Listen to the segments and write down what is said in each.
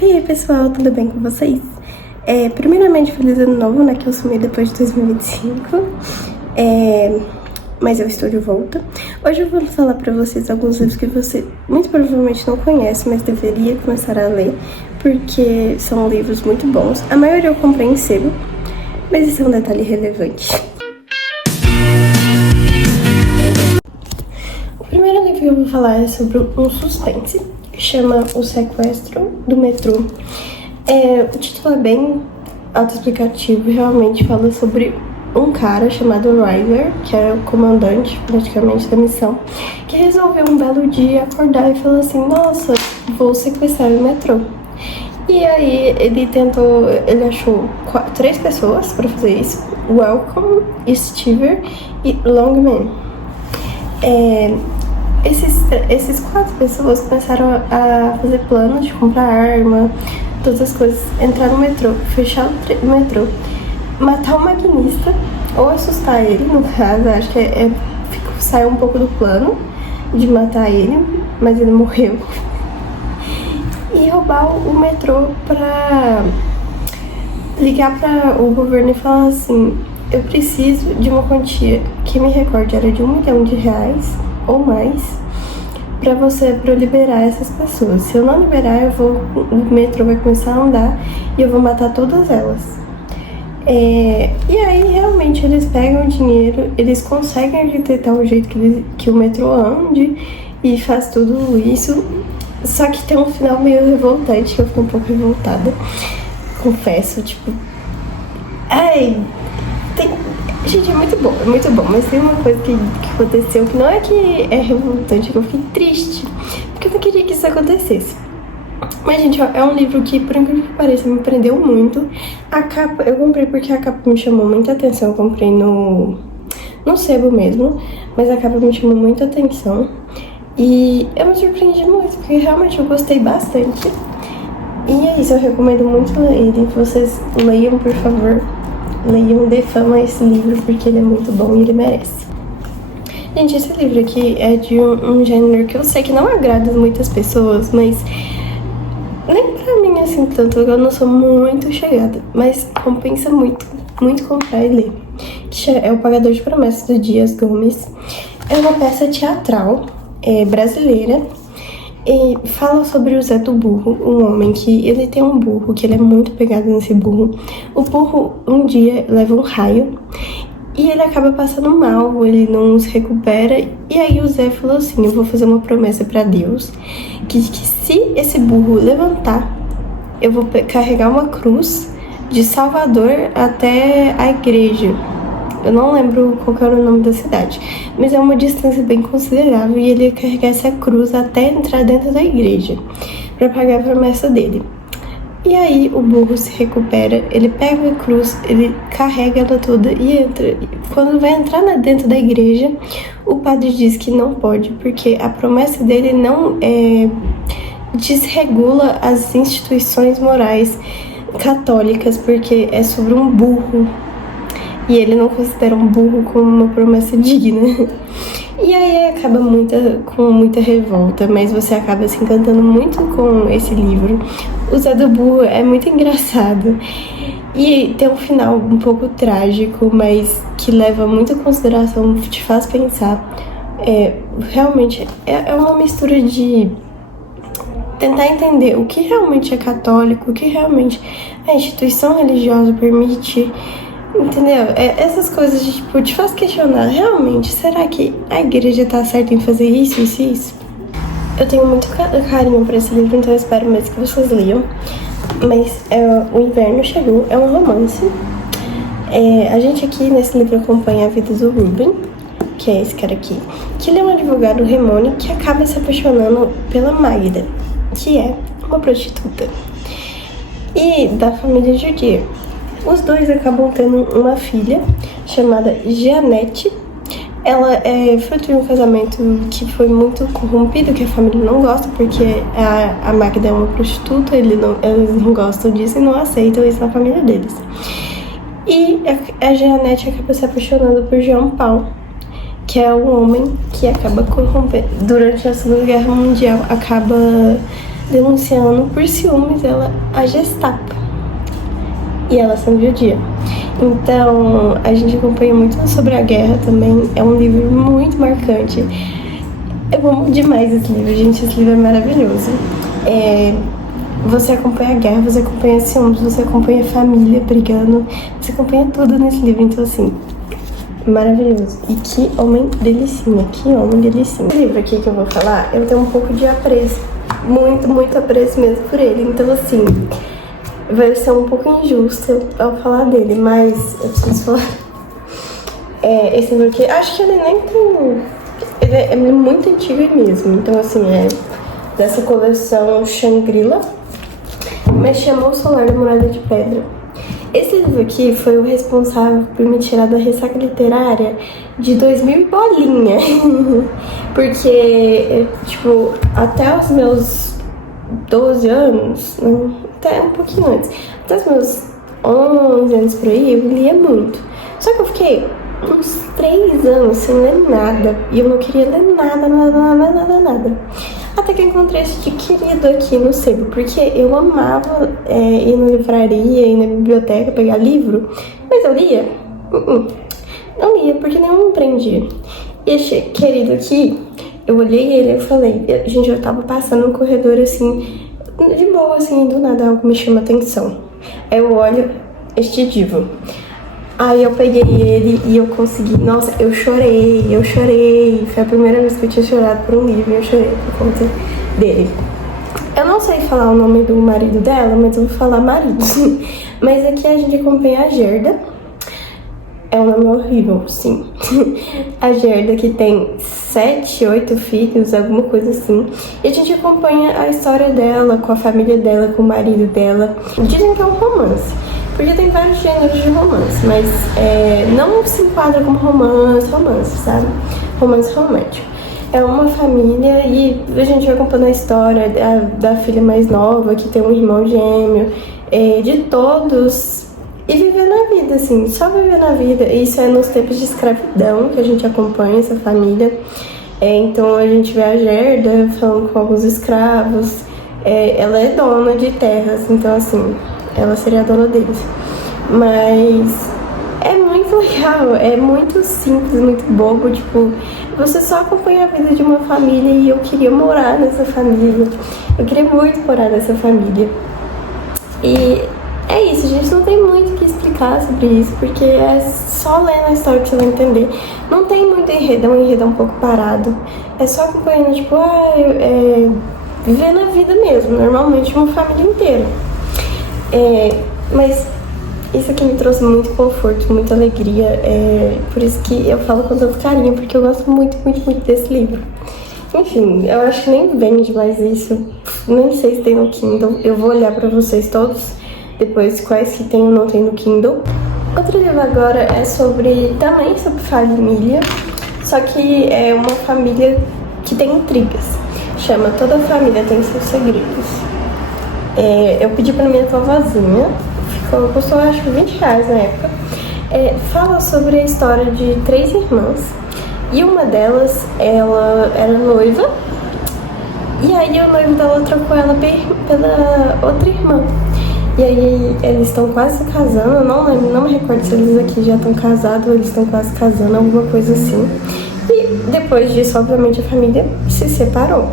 E aí, pessoal, tudo bem com vocês? Primeiramente, feliz ano novo, né, que eu sumi depois de 2025, mas eu estou de volta. Hoje eu vou falar pra vocês alguns livros que você muito provavelmente não conhece, mas deveria começar a ler, porque são livros muito bons. A maioria eu comprei em sebo, mas esse é um detalhe relevante. O primeiro livro que eu vou falar é sobre um suspense, que chama O Sequestro do Metrô. O título é bem autoexplicativo, realmente fala sobre um cara chamado Ryder, que é o comandante praticamente da missão, que resolveu um belo dia acordar e falar assim: nossa, vou sequestrar o metrô. E aí ele achou 3 pessoas para fazer isso: Welcome, Stever e Longman. Esses 4 pessoas começaram a fazer planos de comprar arma, todas as coisas, entrar no metrô, fechar o metrô, matar o maquinista, ou assustar ele, no caso, acho que saiu um pouco do plano de matar ele, mas ele morreu, e roubar o metrô pra ligar para o governo e falar assim: eu preciso de uma quantia que me recorde era de R$1 milhão ou mais pra eu liberar essas pessoas. Se eu não liberar, o metrô vai começar a andar e eu vou matar todas elas. E aí realmente eles pegam o dinheiro, eles conseguem arquitetar o jeito que o metrô ande e faz tudo isso. Só que tem um final meio revoltante, que eu fico um pouco revoltada, confesso, tipo... Gente, é muito bom, mas tem uma coisa que aconteceu que não é que é revoltante, que eu fiquei triste, porque eu não queria que isso acontecesse. Mas, gente, ó, é um livro que, por incrível que pareça, me prendeu muito. A capa, eu comprei porque a capa me chamou muita atenção, eu comprei no sebo mesmo, mas a capa me chamou muita atenção. E eu me surpreendi muito, porque realmente eu gostei bastante. E é isso, eu recomendo muito ele, que vocês leiam, por favor. Leiam, dê fama a esse livro, porque ele é muito bom e ele merece. Gente, esse livro aqui é de um gênero que eu sei que não agrada muitas pessoas, mas nem pra mim assim tanto, eu não sou muito chegada, mas compensa muito comprar e ler. Que é O Pagador de Promessas, do Dias Gomes. É uma peça teatral brasileira. E fala sobre o Zé do Burro, um homem que ele tem um burro, que ele é muito pegado nesse burro. O burro um dia leva um raio e ele acaba passando mal, ele não se recupera. E aí o Zé falou assim: eu vou fazer uma promessa pra Deus, que se esse burro levantar, eu vou carregar uma cruz de Salvador até a igreja. Eu não lembro qual que era o nome da cidade, mas é uma distância bem considerável, e ele ia carregar essa cruz até entrar dentro da igreja para pagar a promessa dele. E aí o burro se recupera, ele pega a cruz, ele carrega ela toda e entra. Quando vai entrar dentro da igreja, o padre diz que não pode, porque a promessa dele não desregula as instituições morais católicas, porque é sobre um burro. E ele não considera um burro como uma promessa digna. E aí acaba com muita revolta, mas você acaba se encantando muito com esse livro. O Zé do Burro é muito engraçado. E tem um final um pouco trágico, mas que leva muita consideração, te faz pensar. Realmente é uma mistura de tentar entender o que realmente é católico, o que realmente a instituição religiosa permite. Entendeu? Essas coisas de, tipo, te faz questionar, realmente, será que a igreja tá certa em fazer isso? Eu tenho muito carinho por esse livro, então eu espero mesmo que vocês leiam. Mas O Inverno Chegou, é um romance. A gente aqui nesse livro acompanha a vida do Ruben, que é esse cara aqui, que ele é um advogado Remone que acaba se apaixonando pela Magda, que é uma prostituta, e da família judia. Os dois acabam tendo uma filha chamada Jeanette. Ela é fruto de um casamento que foi muito corrompido, que a família não gosta, porque a Magda é uma prostituta, eles não gostam disso e não aceitam isso na família deles. E a Jeanette acaba se apaixonando por Jean Paul, que é um homem que acaba corrompendo. Durante a Segunda Guerra Mundial, acaba denunciando por ciúmes ela a Gestapo. E ela sendo judia. Então, a gente acompanha muito sobre a guerra também. É um livro muito marcante. Eu amo demais esse livro, gente. Esse livro é maravilhoso. Você acompanha a guerra, você acompanha ciúmes, você acompanha a família brigando. Você acompanha tudo nesse livro. Então, assim, maravilhoso. E que homem delicinha, que homem delicinha. O livro aqui que eu vou falar, eu tenho um pouco de apreço. Muito apreço mesmo por ele. Então, assim, vai ser um pouco injusto ao falar dele, mas eu preciso falar. Esse livro aqui, acho que ele nem tem... Ele é muito antigo mesmo, então assim, é dessa coleção Shangri-La, mas chamou O Solar da Muralha de Pedra. Esse livro aqui foi o responsável por me tirar da ressaca literária de 2000 e bolinha, porque, tipo, até os meus 12 anos, até um pouquinho antes, até os meus 11 anos por aí, eu lia muito. Só que eu fiquei uns 3 anos sem ler nada, e eu não queria ler nada. Até que eu encontrei esse querido aqui no sebo, porque eu amava ir na livraria, ir na biblioteca, pegar livro, mas eu lia? Não lia, porque nenhum me prendia. E esse querido aqui, eu olhei ele e falei, gente, eu tava passando no corredor assim, de boa, assim, do nada algo me chama atenção. Aí eu olho, este divo. Aí eu peguei ele e eu consegui, nossa, eu chorei. Foi a primeira vez que eu tinha chorado por um livro e eu chorei por conta dele. Eu não sei falar o nome do marido dela, mas eu vou falar marido. Mas aqui a gente acompanha a Gerda. É um nome horrível, sim. A Gerda, que tem 7, 8 filhos, alguma coisa assim. E a gente acompanha a história dela, com a família dela, com o marido dela. Dizem que é um romance, porque tem vários gêneros de romance, mas não se enquadra como romance, sabe? Romance romântico. É uma família e a gente vai acompanhando a história da filha mais nova, que tem um irmão gêmeo, de todos... E viver na vida, assim, só viver na vida. Isso é nos tempos de escravidão que a gente acompanha essa família. Então a gente vê a Gerda falando com alguns escravos. Ela é dona de terras, então assim, ela seria a dona deles. Mas é muito legal, é muito simples, muito bobo. Tipo, você só acompanha a vida de uma família e eu queria morar nessa família. Eu queria muito morar nessa família. E... é isso, gente, não tem muito o que explicar sobre isso, porque é só lendo a história que você vai entender. Não tem muito enredo, um enredo um pouco parado. É só acompanhando, tipo, vivendo a vida mesmo, normalmente uma família inteira. Mas isso aqui me trouxe muito conforto, muita alegria. Por isso que eu falo com tanto carinho, porque eu gosto muito desse livro. Enfim, eu acho que nem vende mais isso, nem sei se tem no Kindle. Eu vou olhar pra vocês todos depois quais que tem ou não tem no Kindle. Outro livro agora é também sobre família, só que é uma família que tem intrigas. Chama Toda Família Tem Seus Segredos. Eu pedi pra minha vovozinha, custou acho que R$20 na época. Fala sobre a história de 3 irmãs, e uma delas, ela era noiva, e aí o noivo dela trocou ela pela outra irmã. E aí eles estão quase casando, eu não lembro, não me recordo se eles aqui já estão casados ou eles estão quase casando, alguma coisa assim. E depois disso, obviamente, a família se separou.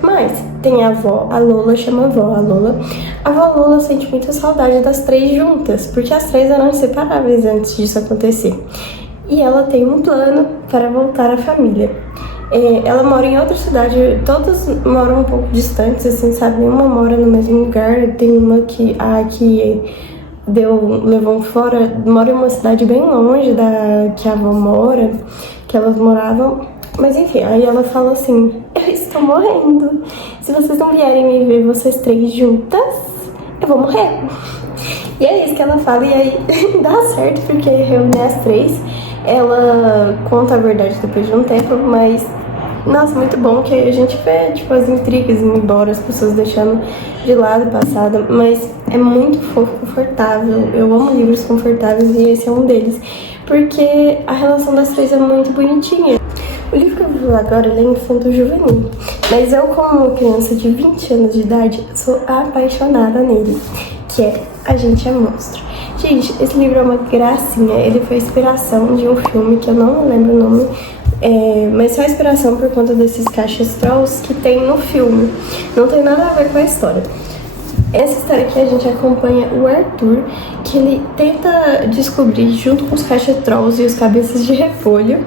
Mas tem a avó, a Lola, chama a avó, a Lola. A avó Lola sente muita saudade das 3 juntas, porque as 3 eram inseparáveis antes disso acontecer. E ela tem um plano para voltar à família. Ela mora em outra cidade, todas moram um pouco distantes, assim, sabe? Nenhuma mora no mesmo lugar. Tem uma que levou fora, mora em uma cidade bem longe da que a avó mora, que elas moravam. Mas enfim, aí ela fala assim, eu estou morrendo. Se vocês não vierem me ver vocês 3 juntas, eu vou morrer. E é isso que ela fala, e aí dá certo, porque reúne as 3. Ela conta a verdade depois de um tempo, mas... nossa, muito bom que a gente vê, tipo, as intrigas indo embora, as pessoas deixando de lado o passado, mas é muito fofo, confortável. Eu amo livros confortáveis e esse é um deles, porque a relação das 3 é muito bonitinha. O livro que eu vou agora ele é infanto-juvenil, mas eu, como uma criança de 20 anos de idade, sou apaixonada nele, que é A Gente é Monstro. Gente, esse livro é uma gracinha, ele foi inspiração de um filme que eu não lembro o nome, mas foi inspiração por conta desses caixas trolls que tem no filme. Não tem nada a ver com a história. Essa história aqui a gente acompanha o Arthur, que ele tenta descobrir, junto com os caixas trolls e os cabeças de repolho,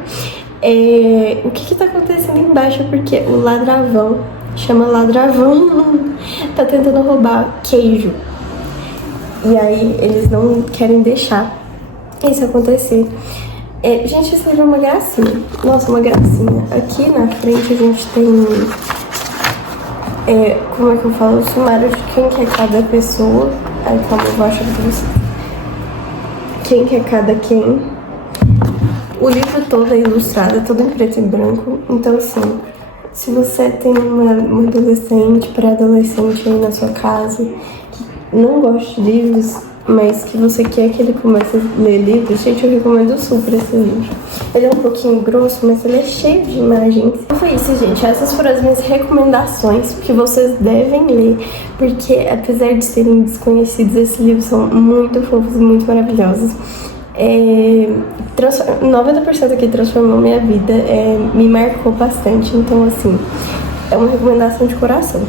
o que tá acontecendo embaixo, porque o ladravão, chama ladravão, tá tentando roubar queijo. E aí eles não querem deixar isso acontecer. Gente, esse livro é uma gracinha. Nossa, uma gracinha. Aqui na frente a gente tem... como é que eu falo? O sumário de quem que é cada pessoa. Aí, calma, eu vou achar pra você. Quem que é cada quem. O livro todo é ilustrado, é todo em preto e branco. Então, assim, se você tem uma adolescente, pré-adolescente aí na sua casa, que não gosta de livros, mas que você quer que ele comece a ler livros, gente, eu recomendo super esse livro. Ele é um pouquinho grosso, mas ele é cheio de imagens. Então foi isso, gente. Essas foram as minhas recomendações que vocês devem ler, porque apesar de serem desconhecidos, esses livros são muito fofos e muito maravilhosos. 90% aqui transformou minha vida, me marcou bastante, então assim, é uma recomendação de coração.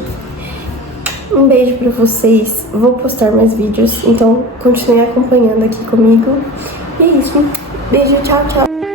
Um beijo pra vocês, vou postar mais vídeos, então continuem acompanhando aqui comigo. E é isso, beijo, tchau, tchau.